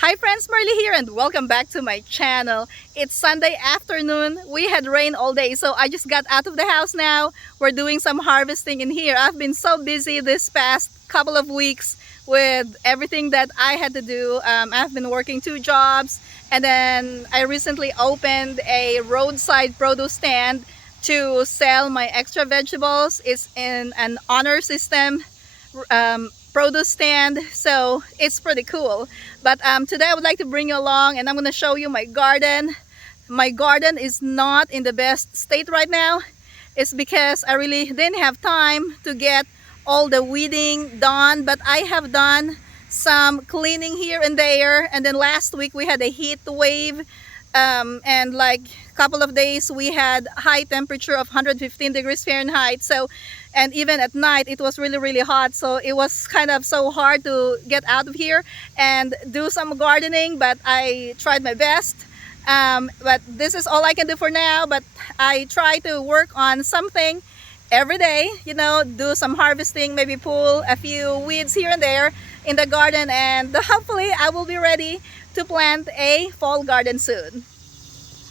Hi friends, Marley here and welcome back to my channel. It's Sunday afternoon. We had rain all day, so I just got out of the house now. We're doing some harvesting in here. I've been so busy this past couple of weeks with everything that I had to do. I've been working 2 jobs, and then I recently opened a roadside produce stand to sell my extra vegetables. It's in an honor system produce stand, so it's pretty cool. But today I would like to bring you along and I'm going to show you my garden. My garden is not in the best state right now. It's because I really didn't have time to get all the weeding done, but I have done some cleaning here and there. And then last week we had a heat wave, and like a couple of days we had high temperature of 115 degrees Fahrenheit. So, and even at night it was really hot, so it was kind of so hard to get out of here and do some gardening, but I tried my best. But this is all I can do for now, but I try to work on something every day, you know, do some harvesting, maybe pull a few weeds here and there in the garden, and hopefully I will be ready to plant a fall garden soon.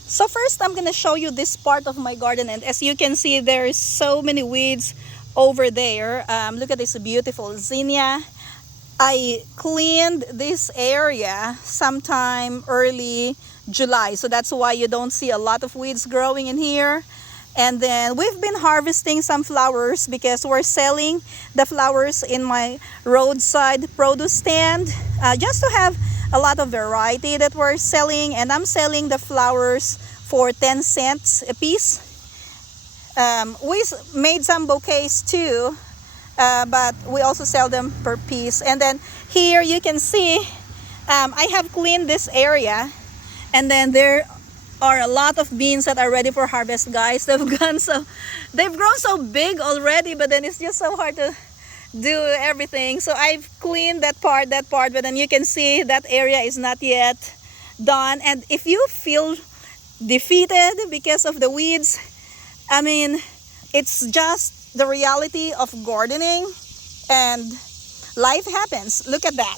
So first I'm gonna show you this part of my garden, and as you can see there's so many weeds over there. Look at this beautiful zinnia. I cleaned this area sometime early July, so that's why you don't see a lot of weeds growing in here. And then we've been harvesting some flowers because we're selling the flowers in my roadside produce stand, just to have a lot of variety that we're selling. And I'm selling the flowers for 10 cents a piece. We made some bouquets too, but we also sell them per piece. And then here you can see I have cleaned this area, and then there are a lot of beans that are ready for harvest, guys. They've grown so big already, but then it's just so hard to do everything. So I've cleaned that part, but then you can see that area is not yet done. And if you feel defeated because of the weeds, I mean, it's just the reality of gardening, and life happens. Look at that.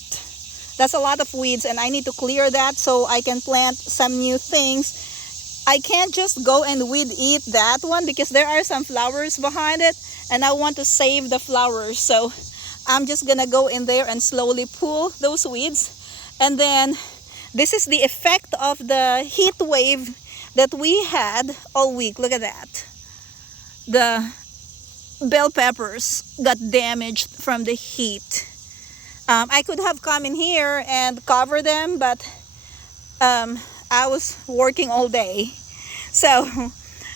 That's a lot of weeds, and I need to clear that so I can plant some new things. I can't just go and weed eat that one because there are some flowers behind it, and I want to save the flowers. So I'm just gonna go in there and slowly pull those weeds. And then this is the effect of the heat wave that we had all week. Look at that. The bell peppers got damaged from the heat. I could have come in here and cover them, but I was working all day, so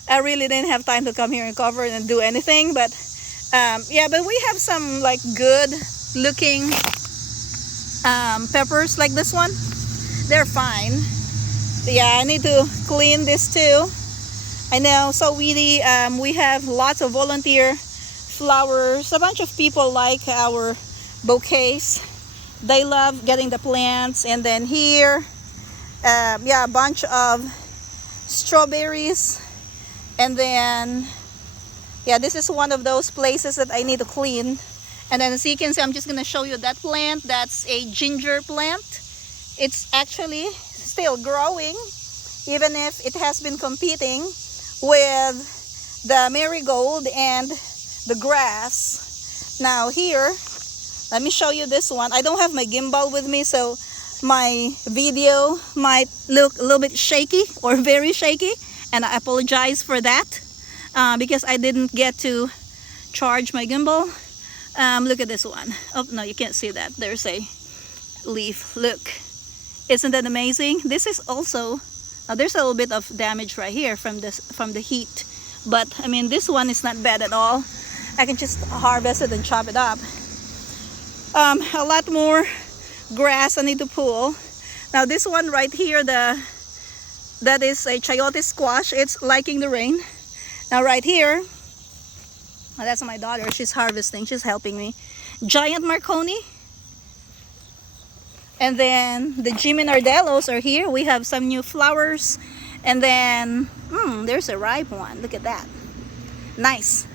I really didn't have time to come here and cover and do anything. But yeah, but we have some like good looking peppers like this one. They're fine. Yeah, I need to clean this too. I know, so weedy. We have lots of volunteer flowers. A bunch of people like our bouquets. They love getting the plants. And then here, yeah, a bunch of strawberries. And then, yeah, this is one of those places that I need to clean. And then as you can see, I'm just gonna show you that plant. That's a ginger plant. It's actually still growing, even if it has been competing with the marigold and the grass. Now here, let me show you this one. I don't have my gimbal with me, so my video might look a little bit shaky or very shaky, and I apologize for that, because I didn't get to charge my gimbal. Look at this one. Oh no, you can't see that. There's a leaf. Look, isn't that amazing? This is also there's a little bit of damage right here from the heat, but I mean this one is not bad at all. I can just harvest it and chop it up. A lot more grass I need to pull. Now this one right here, that is a chayote squash. It's liking the rain. Now right here, that's my daughter. She's harvesting. She's helping me. Giant Marconi. And then the Jimmy Nardellos are here. We have some new flowers. And then, there's a ripe one. Look at that. Nice.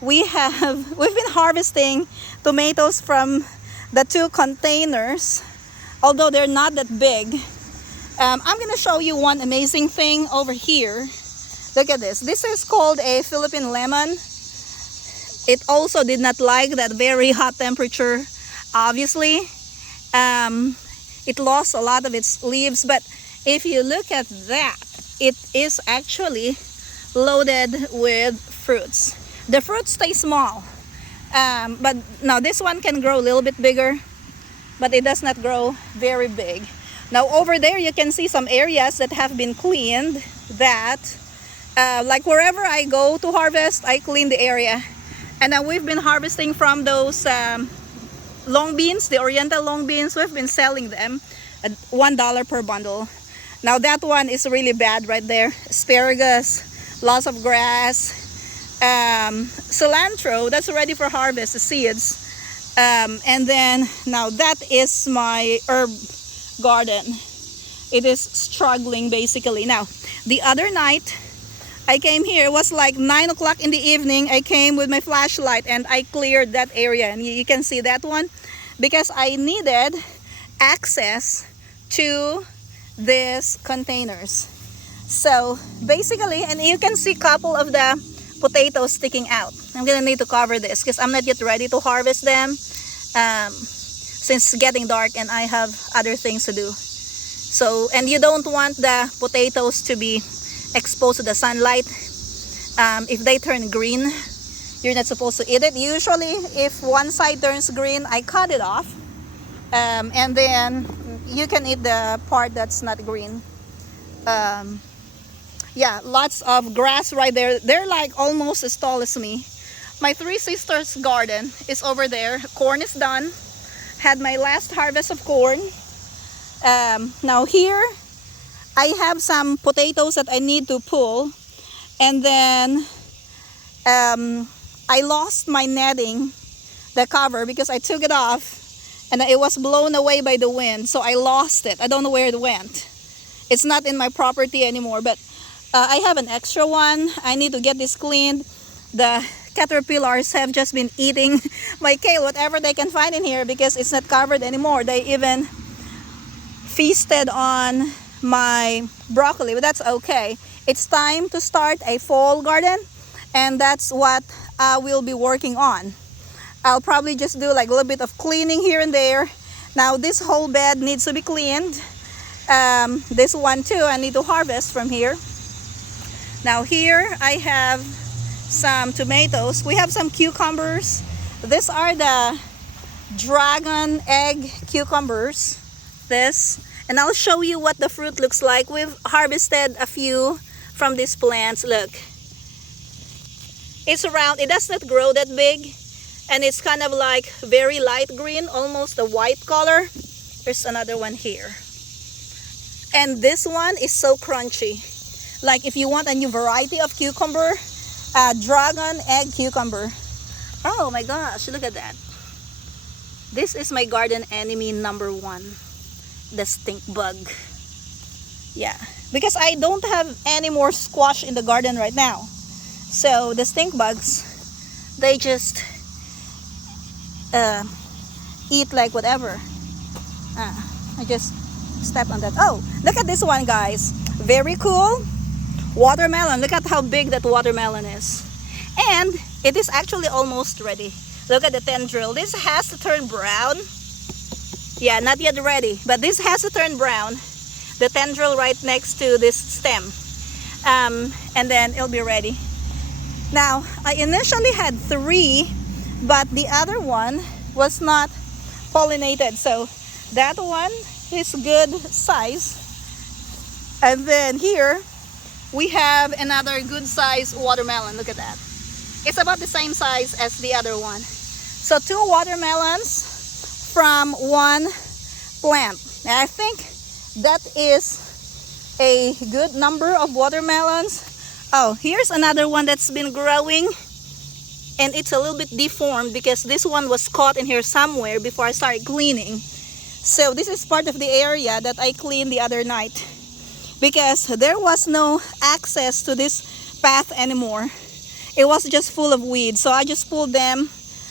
We've been harvesting tomatoes from the 2 containers although they're not that big. I'm gonna show you one amazing thing over here. Look at this. This is called a Philippine lemon. It also did not like that very hot temperature, obviously. It lost a lot of its leaves, but if you look at that, it is actually loaded with fruits. The fruits stay small, but now this one can grow a little bit bigger, but it does not grow very big. Now over there you can see some areas that have been cleaned, that like wherever I go to harvest, I clean the area. And now we've been harvesting from those long beans, the oriental long beans. We've been selling them at $1 per bundle. Now that one is really bad right there. Asparagus, lots of grass, cilantro, that's ready for harvest, the seeds. And then now that is my herb garden. It is struggling basically. Now the other night I came here, it was like 9 o'clock in the evening. I came with my flashlight and I cleared that area, and you can see that one, because I needed access to these containers. So basically, and you can see a couple of the potatoes sticking out. I'm gonna need to cover this because I'm not yet ready to harvest them, since it's getting dark and I have other things to do. So, and you don't want the potatoes to be exposed to the sunlight. If they turn green, you're not supposed to eat it. Usually if one side turns green, I cut it off, and then you can eat the part that's not green. Yeah, lots of grass right there. They're like almost as tall as me. My three sisters' garden is over there. Corn is done. Had my last harvest of corn. Now here I have some potatoes that I need to pull, and then I lost my netting, the cover, because I took it off and it was blown away by the wind, so I lost it. I don't know where it went. It's not in my property anymore, but I have an extra one. I need to get this cleaned. The caterpillars have just been eating my kale, whatever they can find in here, because it's not covered anymore. They even feasted on my broccoli, but that's okay. It's time to start a fall garden, and that's what I will be working on. I'll probably just do like a little bit of cleaning here and there. Now this whole bed needs to be cleaned. This one too, I need to harvest from here. Now here I have some tomatoes. We have some cucumbers. These are the dragon egg cucumbers. And I'll show you what the fruit looks like. We've harvested a few from these plants. Look, it's round. It does not grow that big, and it's kind of like very light green, almost a white color. There's another one here, and this one is so crunchy. Like if you want a new variety of cucumber, dragon egg cucumber. Oh my gosh, look at that. This is my garden enemy number one, the stink bug. Yeah, because I don't have any more squash in the garden right now, so the stink bugs, they just eat like whatever. I just stepped on that. Oh, look at this one, guys. Very cool. Watermelon. Look at how big that watermelon is, and it is actually almost ready. Look at the tendril. This has to turn brown. Yeah, not yet ready, but this has to turn brown. The tendril right next to this stem, and then it'll be ready. Now I initially had 3, but the other one was not pollinated, so that one is good size. And then here we have another good size watermelon. Look at that. It's about the same size as the other one. So 2 watermelons from one plant. Now, I think that is a good number of watermelons. Oh, here's another one that's been growing, and it's a little bit deformed because this one was caught in here somewhere before I started cleaning. So this is part of the area that I cleaned the other night, because there was no access to this path anymore. It was just full of weeds, so I just pulled them.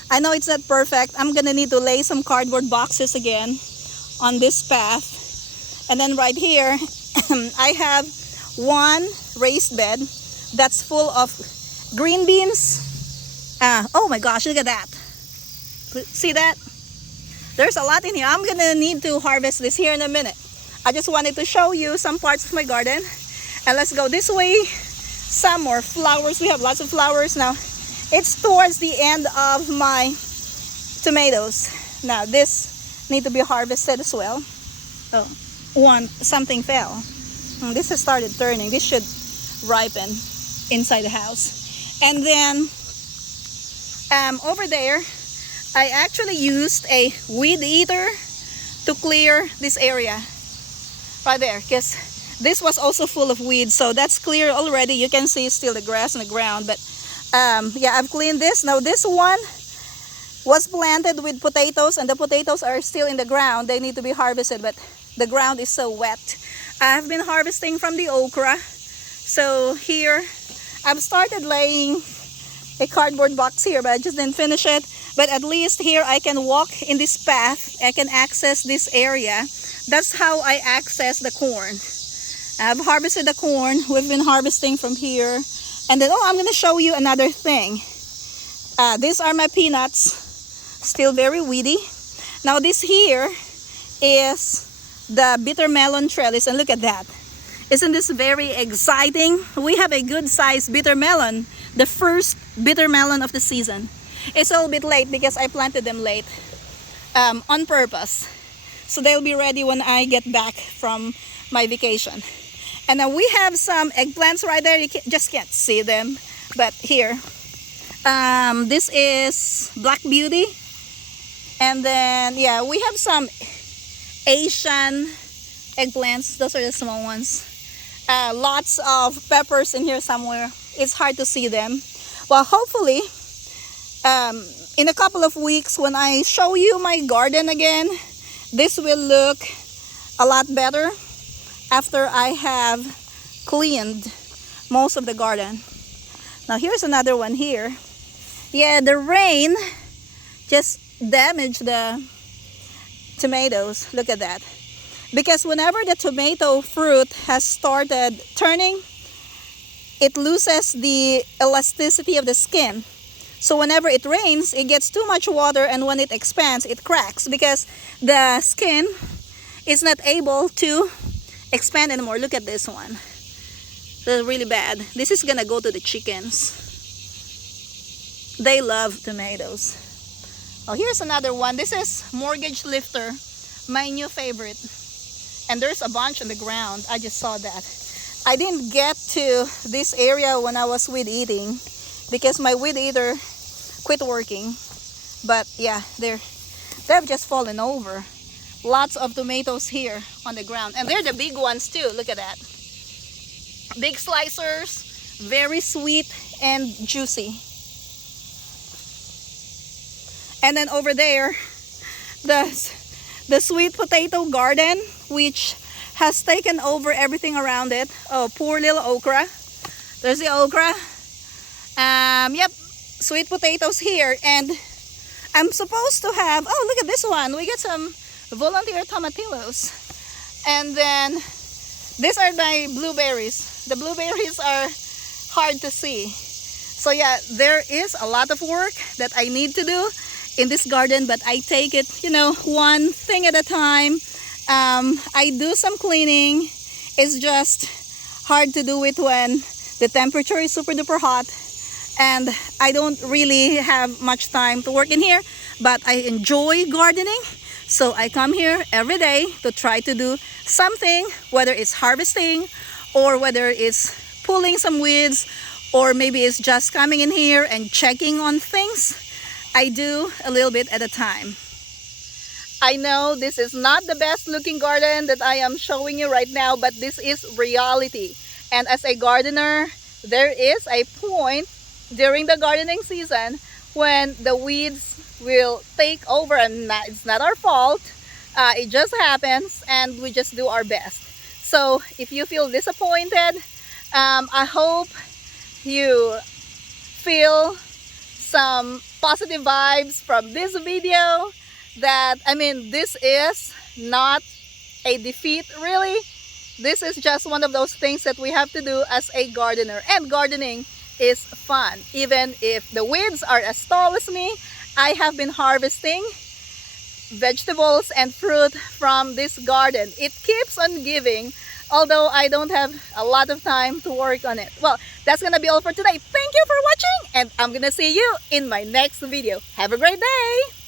I know it's not perfect. I'm gonna need to lay some cardboard boxes again on this path. And then right here, I have one raised bed that's full of green beans. Oh my gosh, look at that. See that? There's a lot in here. I'm gonna need to harvest this here in a minute. I just wanted to show you some parts of my garden. And let's go this way. Some more flowers. We have lots of flowers now. It's towards the end of my tomatoes. Now this need to be harvested as well. Oh, something fell. This has started turning. This should ripen inside the house. And then over there, I actually used a weed eater to clear this area right there, because this was also full of weeds. So that's clear already. You can see still the grass on the ground, but yeah, I've cleaned this. Now this one was planted with potatoes, and the potatoes are still in the ground. They need to be harvested, but the ground is so wet. I've been harvesting from the okra. So here I've started laying a cardboard box here, but I just didn't finish it. But at least here I can walk in this path. I can access this area. That's how I access the corn. I've harvested the corn. We've been harvesting from here. And then, oh, I'm going to show you another thing. These are my peanuts. Still very weedy. Now this here is the bitter melon trellis. And look at that. Isn't this very exciting? We have a good sized bitter melon. The first bitter melon of the season. It's a little bit late because I planted them late on purpose. So they'll be ready when I get back from my vacation. And now we have some eggplants right there. You just can't see them. But here, this is Black Beauty. And then, yeah, we have some Asian eggplants. Those are the small ones. Lots of peppers in here somewhere. It's hard to see them. Well, hopefully, in a couple of weeks when I show you my garden again, this will look a lot better after I have cleaned most of the garden. Now here's another one here. Yeah, the rain just damaged the tomatoes. Look at that. Because whenever the tomato fruit has started turning, it loses the elasticity of the skin. So whenever it rains, it gets too much water, and when it expands, it cracks because the skin is not able to expand anymore. Look at this one. They're really bad. This is gonna go to the chickens. They love tomatoes. Oh, here's another one. This is Mortgage Lifter, my new favorite. And there's a bunch on the ground. I just saw that. I didn't get to this area when I was weed eating because my weed eater quit working. But yeah, they've just fallen over. Lots of tomatoes here on the ground. And they're the big ones too. Look at that. Big slicers, very sweet and juicy. And then over there, the sweet potato garden, which has taken over everything around it. Oh, poor little okra. There's the okra. Yep, sweet potatoes here. And I'm supposed to have, oh, look at this one. We get some volunteer tomatillos. And then these are my blueberries. The blueberries are hard to see. So yeah, there is a lot of work that I need to do in this garden, but I take it, you know, one thing at a time. I do some cleaning. It's just hard to do it when the temperature is super duper hot and I don't really have much time to work in here, but I enjoy gardening. So I come here every day to try to do something, whether it's harvesting or whether it's pulling some weeds, or maybe it's just coming in here and checking on things. I do a little bit at a time. I know this is not the best looking garden that I am showing you right now, but this is reality. And as a gardener, there is a point during the gardening season when the weeds will take over, and it's not our fault. It just happens and we just do our best. So if you feel disappointed, I hope you feel some positive vibes from this video, that I mean, this is not a defeat, really. This is just one of those things that we have to do as a gardener. And gardening is fun. Even if the weeds are as tall as me, I have been harvesting vegetables and fruit from this garden. It keeps on giving, although I don't have a lot of time to work on it. Well, that's gonna be all for today. Thank you for watching, and I'm gonna see you in my next video. Have a great day!